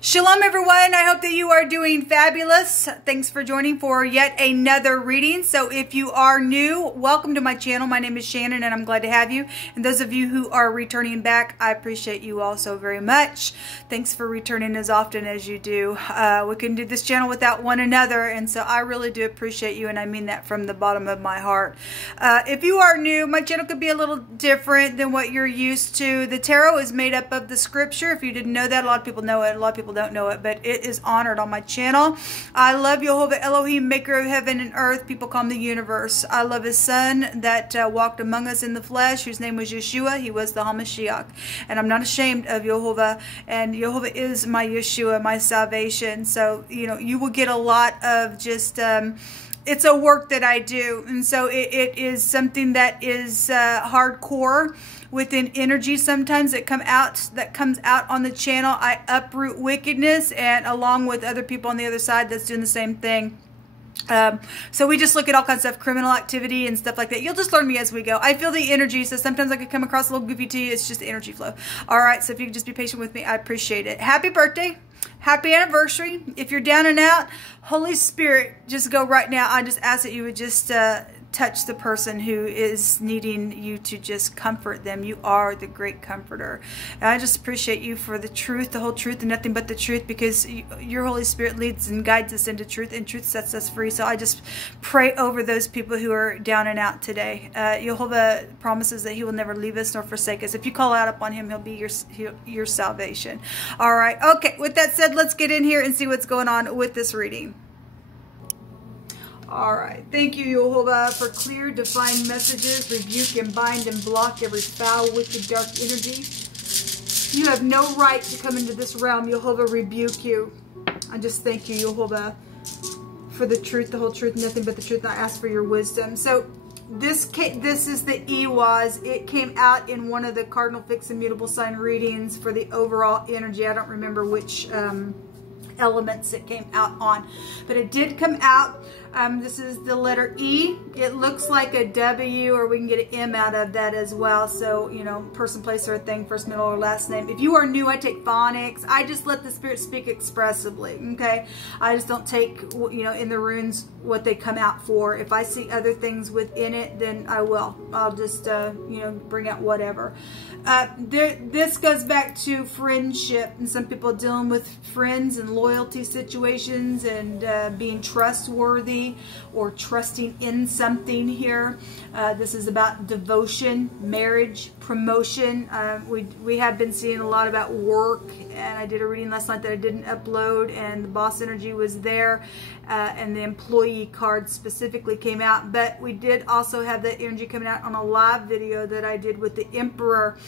Shalom everyone, I hope that you are doing fabulous. Thanks for joining for yet another reading. So if you are new, welcome to my channel. My name is Shannon and I'm glad to have you. And those of you who are returning back, I appreciate you all so very much. Thanks for returning as often as you do. We couldn't do this channel without one another, and so I really do appreciate you, and I mean that from the bottom of my heart. If you are new, my channel could be a little different than what you're used to. The tarot is made up of the scripture. If you didn't know that, a lot of people know it, a lot of people don't know it, but it is honored on my channel. I love Jehovah Elohim, maker of heaven and earth. People call him the universe. I love his son that walked among us in the flesh, whose name was Yeshua. He was the HaMashiach. And I'm not ashamed of Jehovah, and Jehovah is my Yeshua, my salvation. So, you know, you will get a lot of just... it's a work that I do, and so it is something that is hardcore within energy sometimes that comes out on the channel. I uproot wickedness, and along with other people on the other side that's doing the same thing. So we just look at all kinds of stuff, criminal activity and stuff like that. You'll just learn me as we go. I feel the energy, so sometimes I could come across a little goofy to you. It's just the energy flow. All right, so if you could just be patient with me, I appreciate it. Happy birthday. Happy anniversary. If you're down and out, Holy Spirit, just go right now. I just ask that you would just touch the person who is needing you to just comfort them. You are the great comforter. And I just appreciate you for the truth, the whole truth, and nothing but the truth, because your Holy Spirit leads and guides us into truth, and truth sets us free. So I just pray over those people who are down and out today. Jehovah promises that he will never leave us nor forsake us. If you call out upon him, he'll be your salvation. All right. Okay. With that said, let's get in here and see what's going on with this reading. All right. Thank you, Jehovah, for clear, defined messages. Rebuke and bind and block every foul, wicked, dark energy. You have no right to come into this realm. Jehovah, rebuke you. I just thank you, Jehovah, for the truth, the whole truth, nothing but the truth. And I ask for your wisdom. So this is the YHVH'S. It came out in one of the cardinal fixed and mutable sign readings for the overall energy. I don't remember which elements it came out on, but it did come out. This is the letter E. It looks like a W, or we can get an M out of that as well. So, you know, person, place, or thing, first, middle, or last name. If you are new, I take phonics. I just let the Spirit speak expressively, okay? I just don't take, you know, in the runes what they come out for. If I see other things within it, then I will. I'll just, you know, bring out whatever. This goes back to friendship, and some people dealing with friends and loyalty situations, and being trustworthy or trusting in something here. This is about devotion, marriage, promotion. We have been seeing a lot about work, and I did a reading last night that I didn't upload, and the boss energy was there, and the employee card specifically came out. But we did also have that energy coming out on a live video that I did with the Emperor,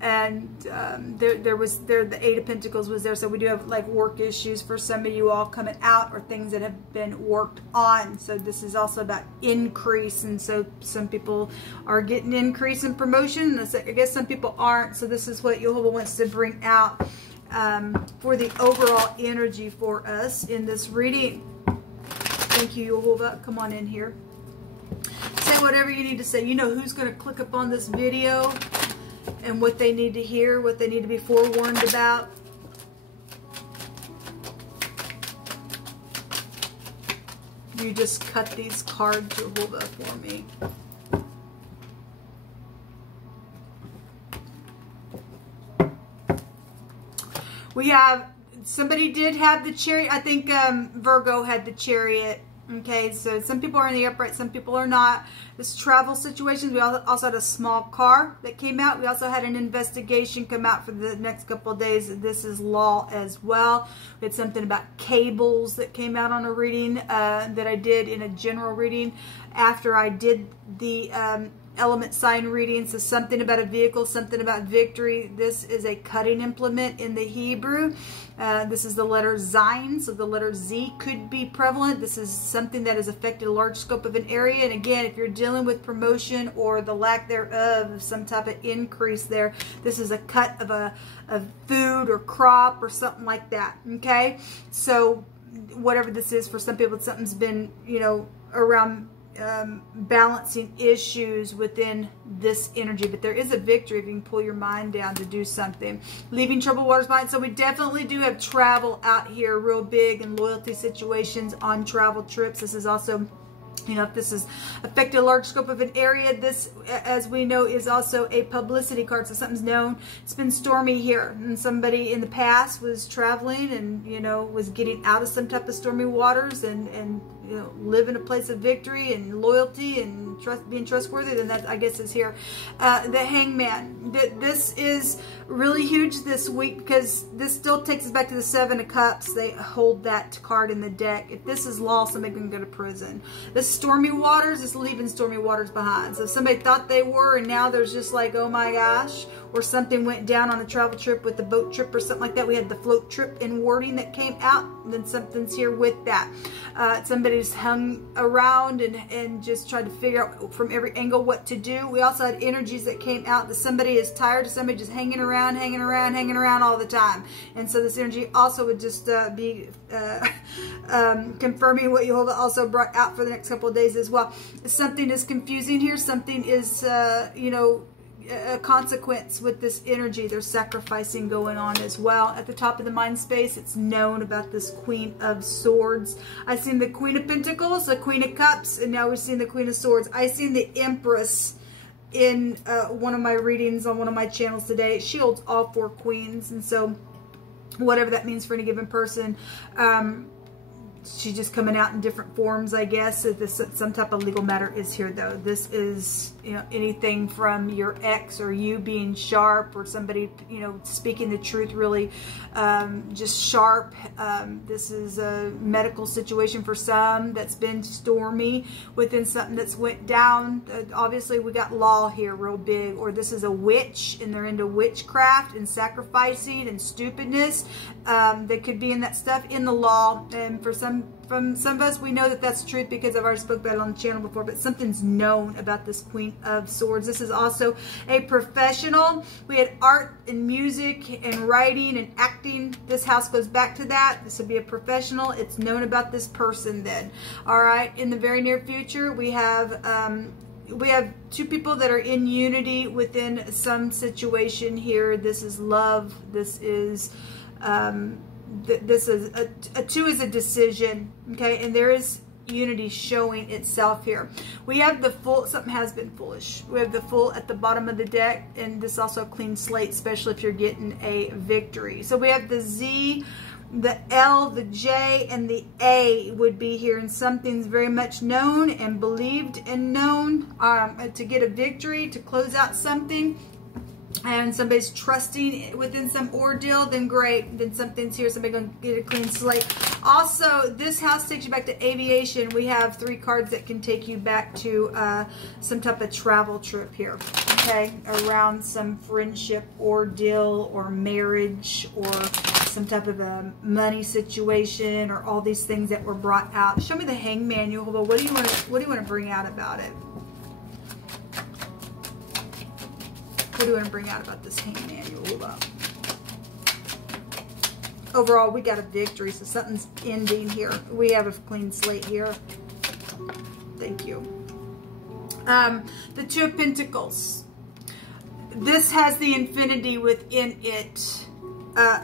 and the Eight of Pentacles was there. So we do have like work issues for some of you all coming out, or things that have been worked on. So this is also about increase, and so some people are getting increase in promotion, and I guess some people aren't. So this is what Jehovah wants to bring out for the overall energy for us in this reading. Thank you, Jehovah. Come on in here. Say whatever you need to say. You know who's going to click up on this video and what they need to hear, what they need to be forewarned about. You just cut these cards, Jehovah, for me. We have, somebody did have the chariot. I think Virgo had the chariot. Okay, so some people are in the upright, some people are not. This travel situations. We also had a small car that came out. We also had an investigation come out for the next couple of days. This is law as well. We had something about cables that came out on a reading that I did in a general reading after I did the element sign reading. So something about a vehicle, something about victory. This is a cutting implement in the Hebrew. This is the letter Zayin, so the letter Z could be prevalent. This is something that has affected a large scope of an area. And again, if you're dealing with promotion or the lack thereof, some type of increase there, this is a cut of food or crop or something like that. Okay, so whatever this is, for some people, something's been, you know, around balancing issues within this energy. But there is a victory if you can pull your mind down to do something. Leaving troubled waters behind. So we definitely do have travel out here real big, and loyalty situations on travel trips. This is also, you know, if this has affected a large scope of an area, this, as we know, is also a publicity card. So something's known. It's been stormy here, and somebody in the past was traveling and, you know, was getting out of some type of stormy waters and you know, live in a place of victory and loyalty and being trustworthy. Then that, I guess, is here. The Hangman. This is really huge this week because this still takes us back to the Seven of Cups. They hold that card in the deck. If this is lost, somebody can go to prison. This stormy waters is leaving stormy waters behind. So if somebody thought they were, and now there's just like, oh my gosh, or something went down on a travel trip with the boat trip or something like that. We had the float trip in wording that came out, and then something's here with that. Somebody's hung around and just tried to figure out from every angle what to do. We also had energies that came out that somebody is tired of somebody just hanging around all the time. And so this energy also would just be confirming what Jehovah also brought out for the next couple of days as well. Something is confusing here. Something is, you know, a consequence with this energy. There's sacrificing going on as well. At the top of the mind space, it's known about this Queen of Swords. I've seen the Queen of Pentacles, the Queen of Cups, and now we're seeing the Queen of Swords. I've seen the Empress in one of my readings on one of my channels today. She holds all four queens, and so whatever that means for any given person, she's just coming out in different forms, I guess. So this, some type of legal matter is here, though. This is, you know, anything from your ex or you being sharp, or somebody, you know, speaking the truth really just sharp. This is a medical situation for some that's been stormy within something that's went down. Obviously, we got law here real big. Or this is a witch, and they're into witchcraft and sacrificing and stupidness. They could be in that stuff in the law. And for from some of us, we know that that's the truth because I've already spoke about it on the channel before, but something's known about this Queen of Swords. This is also a professional. We had art and music and writing and acting. This house goes back to that. This would be a professional. It's known about this person then. All right. In the very near future, we have two people that are in unity within some situation here. This is love. This is a two is a decision, okay, and there is unity showing itself here. We have the full, something has been foolish. We have the full at the bottom of the deck, and this also a clean slate, especially if you're getting a victory. So we have the Z, the L, the J, and the A would be here, and something's very much known and believed and known to get a victory, to close out something. And somebody's trusting within some ordeal, then great. Then something's here, somebody's going to get a clean slate. Also, this house takes you back to aviation. We have 3 cards that can take you back to some type of travel trip here, okay? Around some friendship ordeal or marriage or some type of a money situation, or all these things that were brought out. Show me the Hangman, Jehovah. What do you want to bring out about it? What do you want to bring out about this Hangman? Overall, we got a victory, so something's ending here. We have a clean slate here. Thank you. The Two of Pentacles. This has the infinity within it,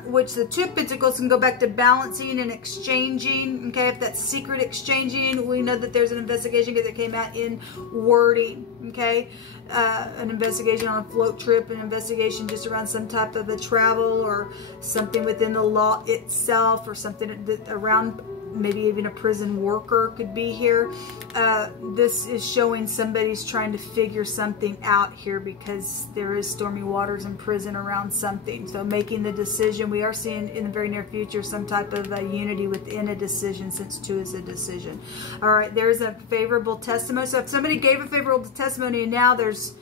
which the Two of Pentacles can go back to balancing and exchanging. Okay, if that's secret exchanging, we know that there's an investigation because it came out in wording. Okay, an investigation on a float trip, an investigation just around some type of a travel or something within the law itself, or something that around maybe even a prison worker could be here. This is showing somebody's trying to figure something out here because there is stormy waters in prison around something. So making the decision, we are seeing in the very near future some type of unity within a decision, since 2 is a decision. All right, there's a favorable testimony. So if somebody gave a favorable testimony and now there's,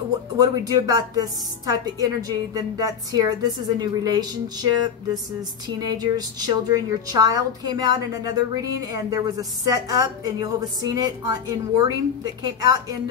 what do we do about this type of energy? Then that's here. This is a new relationship. This is teenagers, children. Your child came out in another reading, and there was a setup, and you'll have seen it in wording that came out in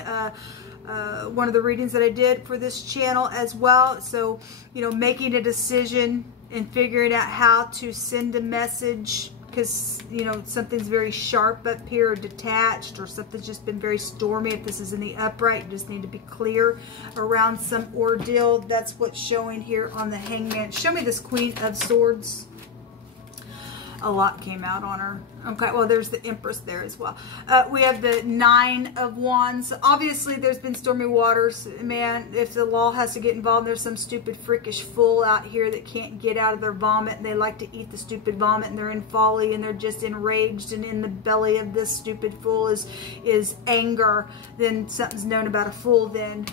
one of the readings that I did for this channel as well. So, you know, making a decision and figuring out how to send a message because, you know, something's very sharp up here or detached, or something's just been very stormy. If this is in the upright, you just need to be clear around some ordeal. That's what's showing here on the Hangman. Show me this Queen of Swords. A lot came out on her. Okay, well, there's the Empress there as well. We have the Nine of Wands. Obviously, there's been stormy waters. Man, if the law has to get involved, there's some stupid, freakish fool out here that can't get out of their vomit, and they like to eat the stupid vomit, and they're in folly, and they're just enraged, and in the belly of this stupid fool is anger. Then something's known about a fool then.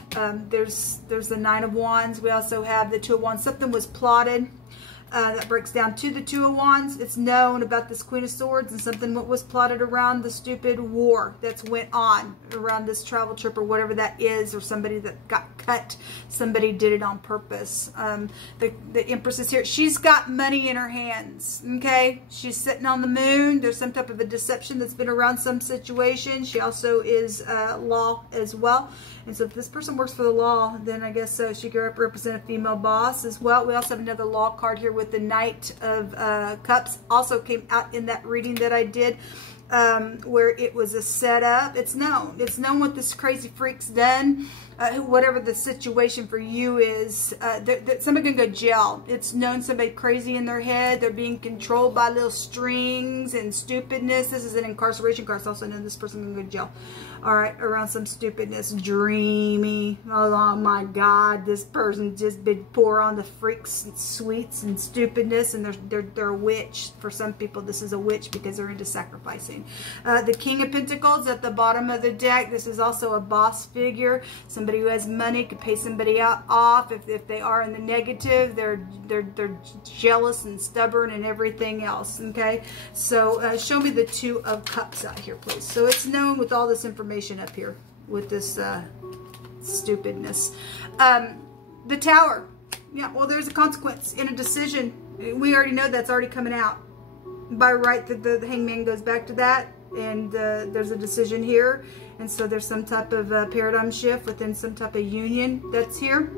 There's the Nine of Wands. We also have the Two of Wands. Something was plotted. That breaks down to the Two of Wands. It's known about this Queen of Swords and something what was plotted around the stupid war that's went on around this travel trip or whatever that is, or somebody that got cut. Somebody did it on purpose. The Empress is here. She's got money in her hands, okay? She's sitting on the moon. There's some type of a deception that's been around some situation. She also is law as well. And so if this person works for the law, then I guess she could represent a female boss as well. We also have another law card here with the Knight of Cups. Also came out in that reading that I did, where it was a setup. It's known. It's known what this crazy freak's done. Whatever the situation for you is, somebody can go to jail. It's known somebody crazy in their head. They're being controlled by little strings and stupidness. This is an incarceration card. It's also known this person can go to jail. All right, around some stupidness, dreamy. Oh my God, this person just been pour on the freaks and sweets and stupidness, and they're a witch. For some people, this is a witch because they're into sacrificing. The King of Pentacles at the bottom of the deck. This is also a boss figure. Somebody who has money could pay somebody off. If they are in the negative, they're jealous and stubborn and everything else. Okay, so show me the Two of Cups out here, please. So it's known with all this information up here with this stupidness. The Tower. Yeah, well, there's a consequence in a decision. We already know that's already coming out. By right, the Hangman goes back to that, and there's a decision here. And so there's some type of paradigm shift within some type of union that's here.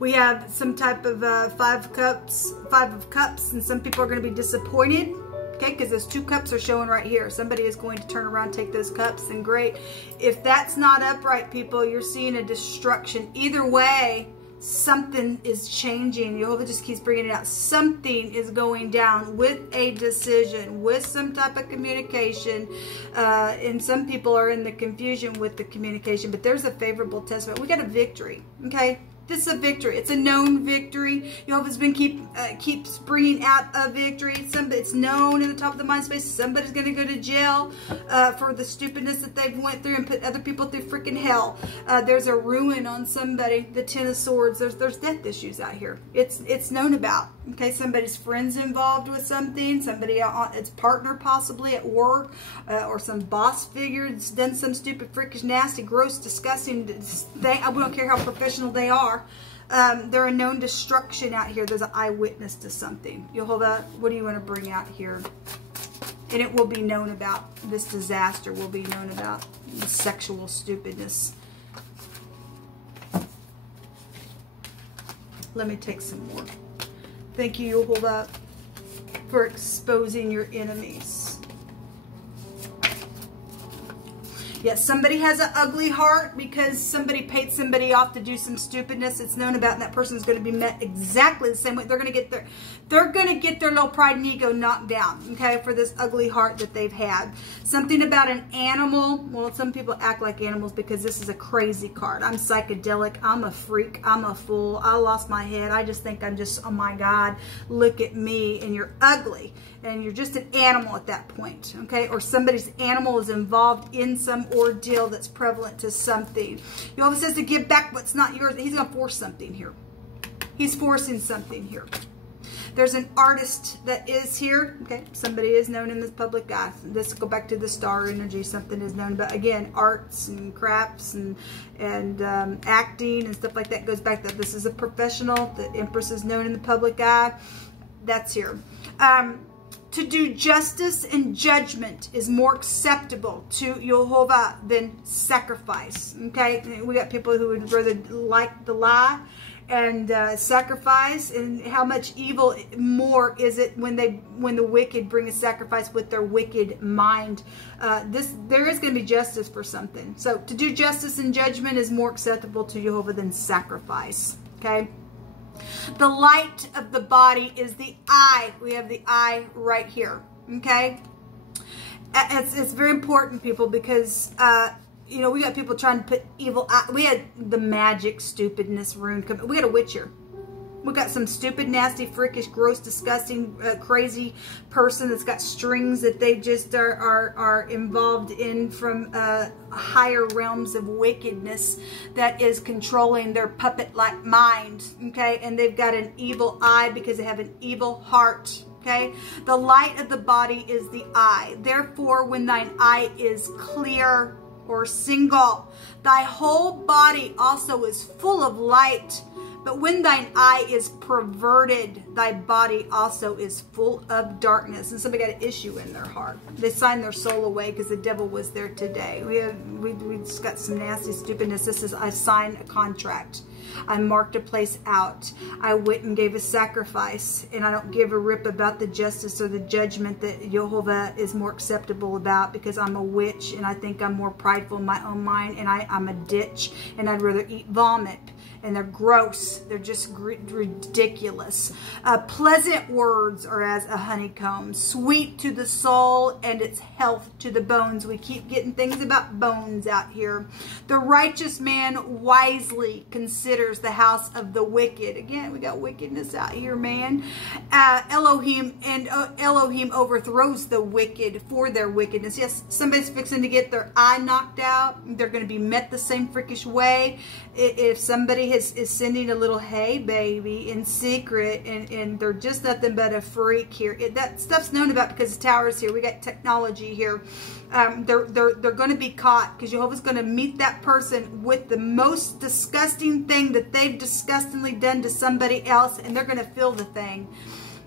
We have some type of Five of Cups, and some people are going to be disappointed. Okay, because those two cups are showing right here. Somebody is going to turn around, take those cups, and great. If that's not upright, people, you're seeing a destruction. Either way, something is changing. Jehovah just keeps bringing it out. Something is going down with a decision, with some type of communication. And some people are in the confusion with the communication, but there's a favorable testament. We got a victory, okay? This is a victory. It's a known victory. Jehovah's been keeps bringing out a victory. It's known in the top of the mind space. Somebody's going to go to jail for the stupidness that they've went through and put other people through freaking hell. There's a ruin on somebody. The Ten of Swords. There's death issues out here. It's known about. Okay, somebody's friends involved with something. Somebody its partner possibly at work, or some boss figure that's done some stupid, freakish, nasty, gross, disgusting thing. We don't care how professional they are. They're a known destruction out here. There's an eyewitness to something. Jehovah, what do you want to bring out here? And it will be known about. This disaster will be known about. The sexual stupidness. Let me take some more. Thank you, Jehovah, for exposing your enemies. Yes, somebody has an ugly heart because somebody paid somebody off to do some stupidness. It's known about, and that person is going to be met exactly the same way. They're going to get their little pride and ego knocked down, okay, for this ugly heart that they've had. Something about an animal. Well, some people act like animals because this is a crazy card. I'm psychedelic. I'm a freak. I'm a fool. I lost my head. I just think I'm just, oh my God, look at me. And you're ugly. And you're just an animal at that point, okay? Or somebody's animal is involved in some ordeal that's prevalent to something. He always says to give back what's not yours. He's going to force something here. He's forcing something here. There's an artist that is here, okay? Somebody is known in this public eye. This go back to the star energy. Something is known about, again, arts and crafts and acting and stuff like that. Goes back that this is a professional. The Empress is known in the public eye. That's here. To do justice and judgment is more acceptable to Jehovah than sacrifice. Okay, we got people who would rather like the lie sacrifice, and how much evil more is it when the wicked bring a sacrifice with their wicked mind. There is going to be justice for something. So to do justice and judgment is more acceptable to Jehovah than sacrifice. Okay. The light of the body is the eye. We have the eye right here. Okay. It's very important, people, because you know, we got people trying to put evil. We had the magic stupidness room. We got a witch here. We got some stupid, nasty, freakish, gross, disgusting, crazy person that's got strings that they just are involved in from higher realms of wickedness that is controlling their puppet-like mind. Okay, and they've got an evil eye because they have an evil heart. Okay, the light of the body is the eye. Therefore, when thine eye is clear or single, thy whole body also is full of light. But when thine eye is perverted, thy body also is full of darkness. And somebody got an issue in their heart. They signed their soul away because the devil was there today. We just got some nasty stupidness. This is, I signed a contract. I marked a place out. I went and gave a sacrifice, and I don't give a rip about the justice or the judgment that Jehovah is more acceptable about, because I'm a witch and I think I'm more prideful in my own mind, and I'm a ditch, and I'd rather eat vomit. And they're gross. They're just ridiculous. Pleasant words are as a honeycomb, sweet to the soul and its health to the bones. We keep getting things about bones out here. The righteous man wisely considers the house of the wicked. Again, we got wickedness out here, man. Elohim overthrows the wicked for their wickedness. Yes, somebody's fixing to get their eye knocked out. They're going to be met the same freakish way. If somebody is sending a little hey baby in secret, and they're just nothing but a freak here. That stuff's known about because the tower's here. We got technology here. They're going to be caught, because Jehovah's going to meet that person with the most disgusting thing that they've disgustingly done to somebody else, and they're going to feel the thing.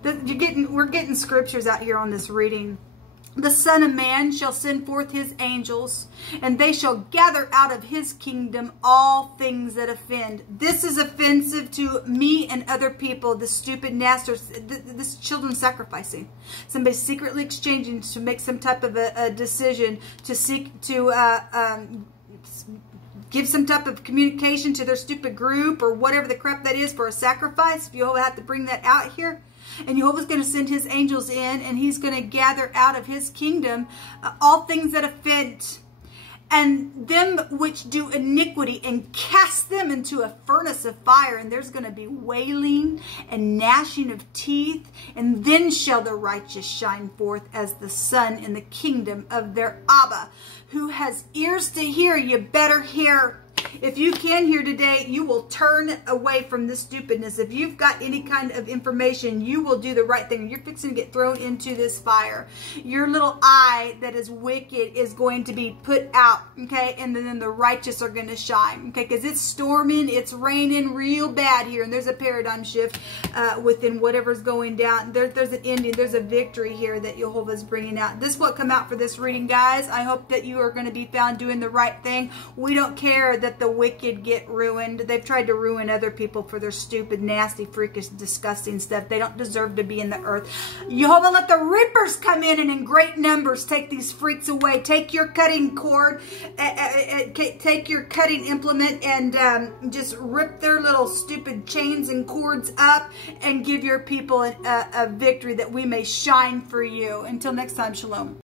We're getting scriptures out here on this reading. The Son of Man shall send forth his angels, and they shall gather out of his kingdom all things that offend. This is offensive to me and other people, the stupid nasters, this children sacrificing. Somebody secretly exchanging to make some type of a decision to seek to give some type of communication to their stupid group or whatever the crap that is for a sacrifice. If you have to bring that out here. And Jehovah's going to send his angels in, and he's going to gather out of his kingdom all things that offend, and them which do iniquity, and cast them into a furnace of fire. And there's going to be wailing and gnashing of teeth. And then shall the righteous shine forth as the sun in the kingdom of their Abba. Who has ears to hear, you better hear. If you can hear today, you will turn away from this stupidness. If you've got any kind of information, you will do the right thing. You're fixing to get thrown into this fire. Your little eye that is wicked is going to be put out, okay? And then the righteous are going to shine, okay? Because it's storming, it's raining real bad here, and there's a paradigm shift within whatever's going down. There's an ending, there's a victory here that Jehovah's bringing out. This is what come out for this reading, guys. I hope that you are going to be found doing the right thing. We don't care that the wicked get ruined. They've tried to ruin other people for their stupid, nasty, freakish, disgusting stuff. They don't deserve to be in the earth. Jehovah, let the reapers come in and in great numbers take these freaks away. Take your cutting cord, take your cutting implement, and just rip their little stupid chains and cords up, and give your people a victory that we may shine for you. Until next time, shalom.